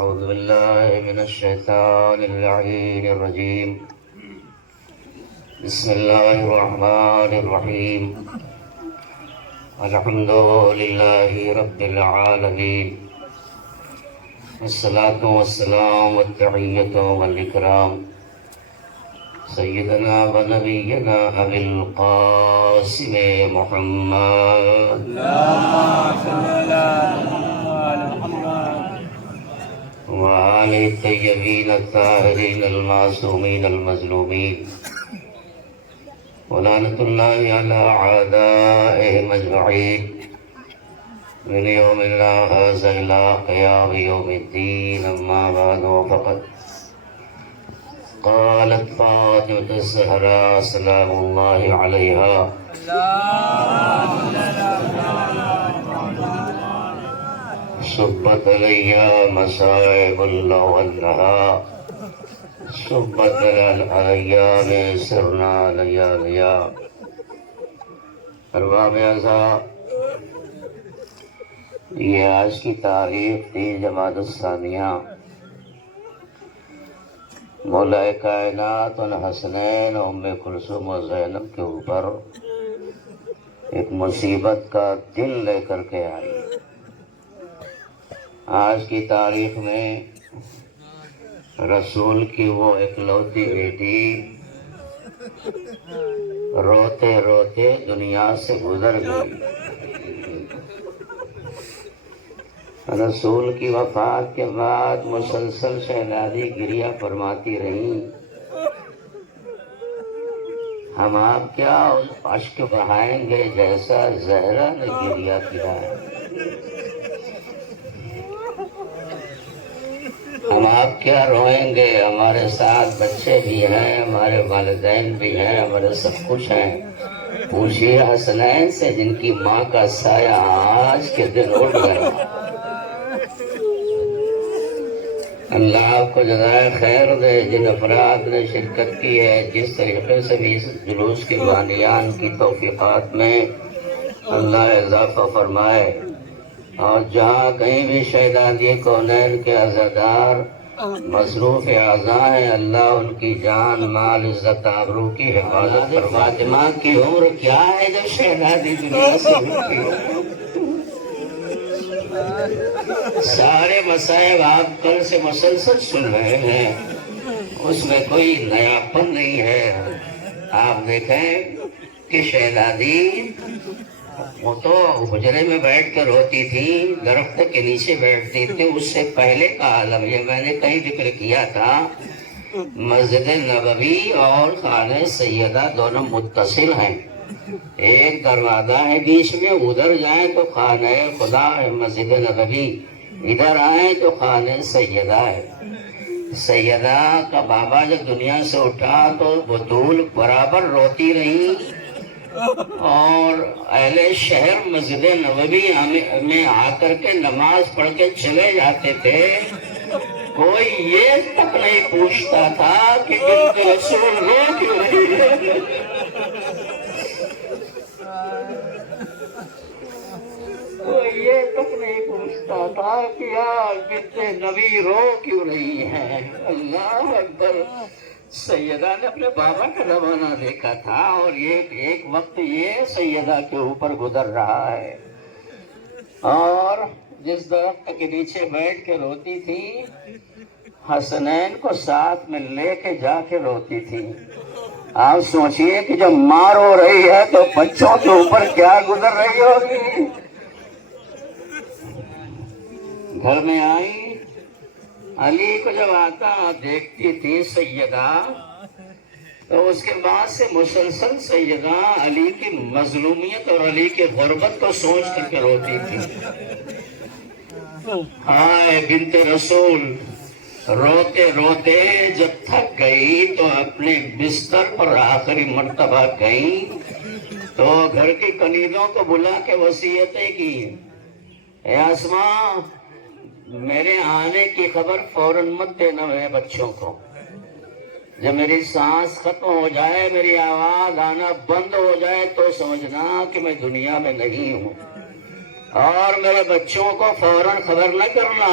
أعوذ بالله من الشيطان اللعين الرجيم. بسم الله الرحمن الرحيم. الحمد لله رب العالمين، والصلاة والسلام والتحية والإكرام سيدنا ونبينا أبي القاسم محمد وآل الطيبين الطاهرين المعصومين المظلومين، ولعنة الله على أعدائهم أجمعين من يوم لا هذا إلى قيام يوم الدين. أما بعد، فقد قالت فاطمة الزهراء سلام الله عليها: صبت علي مصائب الليل والنهار، صبت علي من سرنا لياليا. ارباب اعزاء، یہ آج کی تاریخ تھی جمادی الثانیہ. مولا کائنات الحسنین ام کلثوم و زینب کے اوپر ایک مصیبت کا دل لے کر کے آئی. آج کی تاریخ میں رسول کی وہ اکلوتی بیٹی روتے روتے دنیا سے گزر گئی. رسول کی وفات کے بعد مسلسل شہزادی گریہ فرماتی رہیں: ہم آپ کیا اشک بہائیں گے جیسا زہرا نے گریہ کیا ہے. ہم آپ کیا روئیں گے، ہمارے ساتھ بچے بھی ہیں، ہمارے والدین بھی ہیں، ہمارے سب کچھ ہیں. پوچھیے حسنین سے جن کی ماں کا سایہ آج کے دن اٹھ گیا. اللہ آپ کو جزائے خیر دے. جن افراد نے شرکت کی ہے، جس طریقے سے بھی اس جلوس کے بانیان کی توفیقات میں اللہ اضافہ فرمائے، اور جہاں کہیں بھی شہزادی کونین کے عزادار مصروف اعضاء ہیں، اللہ ان کی جان مال عزت آبرو کی حفاظت فرمائے. فاطمہ کی عمر کیا ہے جب شہزادی دنیا سے اٹھی؟ سارے مصائب آپ کل سے مسلسل سن رہے ہیں، اس میں کوئی نیاپن نہیں ہے. آپ دیکھیں کہ شہزادی وہ تو حجرے میں بیٹھ کر روتی تھی، درخت کے نیچے بیٹھتی تھی. اس سے پہلے کا عالم یہ میں نے کہیں ذکر کیا تھا، مسجد نبوی اور خانہ سیدہ دونوں متصل ہیں. ایک دروازہ ہے بیچ میں، ادھر جائیں تو خانہ خدا ہے مسجد نبوی، ادھر آئیں تو خانہ سیدہ ہے. سیدہ کا بابا جب دنیا سے اٹھا تو بطول برابر روتی رہی، اور اہل شہر مسجد نبوی میں آ کر کے نماز پڑھ کے چلے جاتے تھے. کوئی یہ تک نہیں پوچھتا تھا کہ بنت رسول رو کیوں رہی ہے. کوئی یہ تک نہیں پوچھتا تھا کہ یار بنت نبی رو کیوں رہی ہے. اللہ اکبر. سیدہ نے اپنے بابا کا زمانہ دیکھا تھا، اور ایک وقت یہ سیدہ کے اوپر گزر رہا ہے. اور جس درخت کے نیچے بیٹھ کے روتی تھی، حسنین کو ساتھ میں لے کے جا کے روتی تھی. آپ سوچئے کہ جب ماں رو رہی ہے تو بچوں کے اوپر کیا گزر رہی ہوگی. گھر میں آئی، علی کو جب آتا دیکھتی تھی سیدہ، تو اس کے بعد سے مسلسل سیدہ علی کی مظلومیت اور علی کی غربت کو سوچ کر کے روتی تھی. ہائے بنت رسول، روتے روتے جب تھک گئی تو اپنے بستر پر آخری مرتبہ گئی تو گھر کی کنیزوں کو بلا کے وصیتیں کی: اے اسماء، میرے آنے کی خبر فوراً مت دینا ہے بچوں کو. جب میری سانس ختم ہو جائے، میری آواز آنا بند ہو جائے تو سمجھنا کہ میں دنیا میں نہیں ہوں. اور میرے بچوں کو فوراً خبر نہ کرنا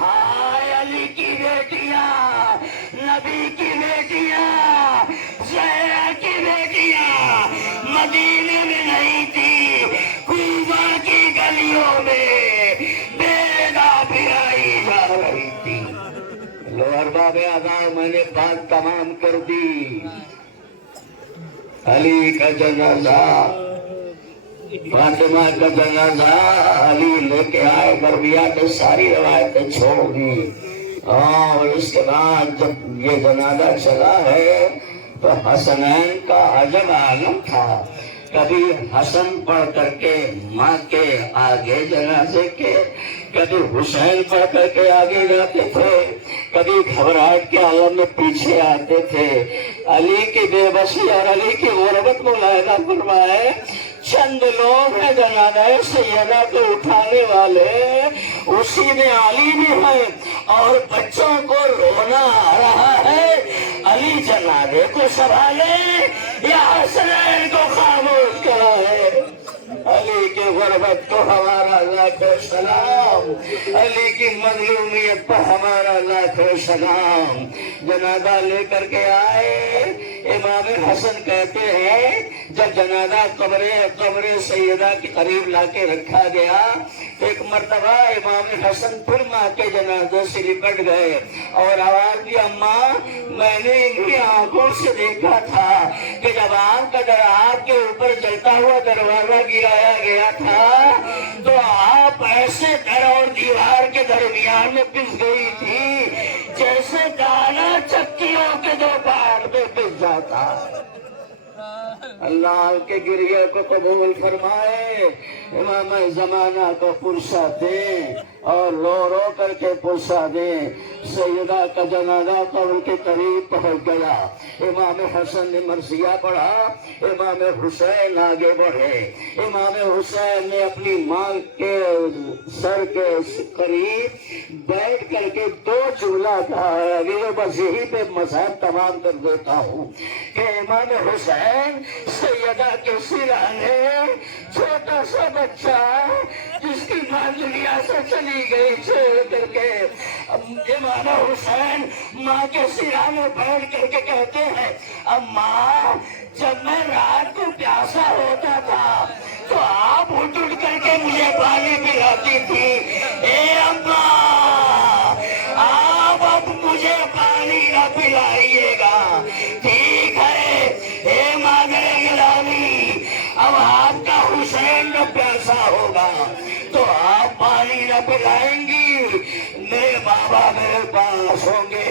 ہائے علی کی بیٹیاں، نبی کی بیٹیاں، زہرا کی بیٹیاں مدینے میں نہیں تھی، کوفہ کی گلیوں میں بیدا پھرائی جا رہی تھی۔ لو ارباب اعظام، میں نے بات تمام کر دی۔ علی کا جنازہ، فاطمہ کا جنازہ علی لے کے آئے، غربیات ساری روایتیں چھوڑ دی۔ اور اس کے بعد جب یہ جنازہ چلا ہے تو حسنین کا عجب عالم تھا، کبھی حسن پڑھ کر کے ماں کے آگے جنازے کے، کبھی حسین پڑھ کر کے آگے جاتے تھے، کبھی گھبراہٹ کے عالم میں پیچھے آتے تھے۔ علی کی بے بسی اور علی کی غربت کو ملاحظہ فرمائے، چند لوگ ہیں جنازہ سیدہ کو اٹھانے والے، اسی میں علی بھی ہے، اور بچوں کو رونا آ رہا ہے، علی جنازے کو سنبھالے یا حسنین کو خاموش کرا ہے؟ علی کی غربت کو ہمارا لاکھوں سلام، علی کی مظلومیت پر ہمارا لاکھوں سلام۔ جنازہ لے کر کے آئے، امام حسن کہتے ہیں جب جنازہ قبر سیدہ کے قریب لا کے رکھا گیا، ایک مرتبہ امام حسن پھر ماں کے جنازے سے لپٹ گئے اور آواز دی، اماں میں نے انہی آنکھوں سے دیکھا تھا کہ جب آنکھ کا آپ کے اوپر جلتا ہوا دروازہ گرایا گیا تھا تو آپ ایسے در اور دیوار کے درمیان میں پس گئی تھی جیسے دانا چکیوں کے دو پہاڑ میں پس جاتا۔ اللہ کے گریہ کو قبول فرمائے، امام زمانہ کو پرسہ دیں اور رو رو کر کے پرسہ دیں۔ سیدہ کا جنازہ قبر کے قریب پہنچ گیا، امام حسن نے مرثیہ پڑھا، امام حسین آگے بڑھے، امام حسین نے اپنی ماں کے سر کے قریب بیٹھ کر کے دو جملہ کہا ہے۔ ابھی بس یہی پہ مسائل تمام کر دیتا ہوں کہ امام حسین سیدہ کے سرانے چھوٹا سا بچہ جس کی ماں دنیا سے چلی گئی چھوڑ کر کے، امام حسین ماں کے سرانے بیٹھ کر کے کہتے ہیں، اماں جب میں رات کو پیاسا ہوتا تھا تو آپ اٹھ کر کے مجھے پانی پلاتی تھی، اے اماں آپ اب مجھے پانی نہ پلائیے گا، ٹھیک ہے اے مادر گرامی، اب آپ کا حسین نہ پیاسا ہوگا تو آپ پانی نہ پلائیں گی، میرے بابا میرے پاس ہوں گے۔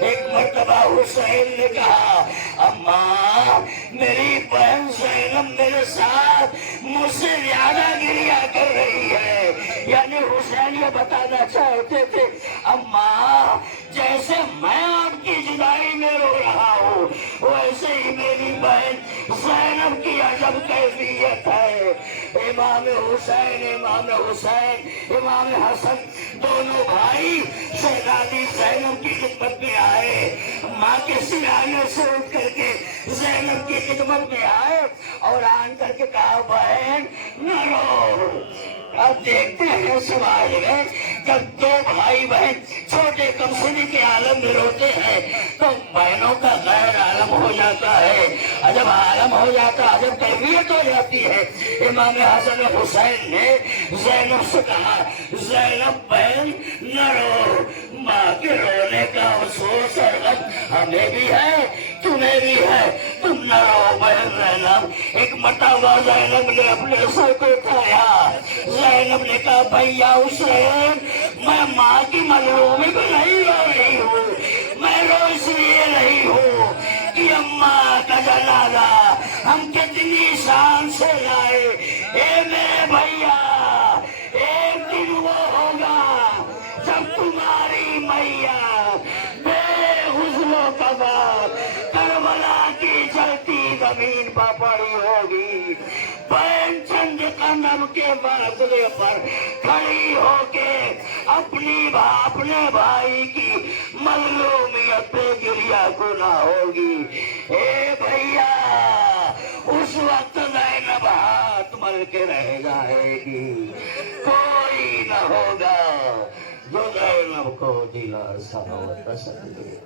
ایک مرتبہ حسین نے کہا، اماں میری بہن زینب میرے ساتھ مجھ سے زیادہ گریہ کر رہی ہے، یعنی حسین یہ بتانا چاہتے تھے، اماں جیسے میں آپ کی جدائی میں رو رہا ہوں ویسے ہی میری بہن زینب کی عجب کیفیت ہے۔ امام حسین امام حسن دونوں بھائی شہزادی زینب کی خدمت میں آئے، ماں کے سرانے سے اٹھ کر کے زینب کی خدمت میں آئے اور آن کر کے کہا، بہن نہ رو۔ اب دیکھتے ہیں سماج میں جب دو بھائی بہن چھوٹے کمسنی کے عالم میں روتے ہیں تو بہنوں کا غیر عالم ہو جاتا ہے، عجب عالم ہو جاتا، عجب کیفیت ہو جاتی ہے۔ امام حسن حسین نے زینب سے کہا، زینب بہن نہ رو، ماں کے رونے کا افسوس اور غم ہمیں بھی ہے تمہیں بھی ہے، تم نہ رو بہن زینب۔ ایک مرتبہ زینب نے اپنے سر کو اٹھایا، زینب نے کہا، بھیا حسین میں ماں کی مظلومی کو نہیں رو رہی ہوں، میں رو اس لیے رہی ہوں کہ اماں کا جنازہ ہم کتنی شان سے لائے، اے میرے بھیا ایک دن وہ ہوگا جب تمہاری میاں بے غسل و کباب کربلا کی جلتی زمین پر پڑی ہوگی، بہن چند قدم کے فاصلے پر کھڑی ہو کے اپنے بھائی کی مظلومیت پہ گریہ گنا ہوگی۔ اے بھیا اس وقت زینب ہاتھ مل کے رہ جائے گی، کوئی نہ ہوگا، جو زینب کو دلا ساوت سکتے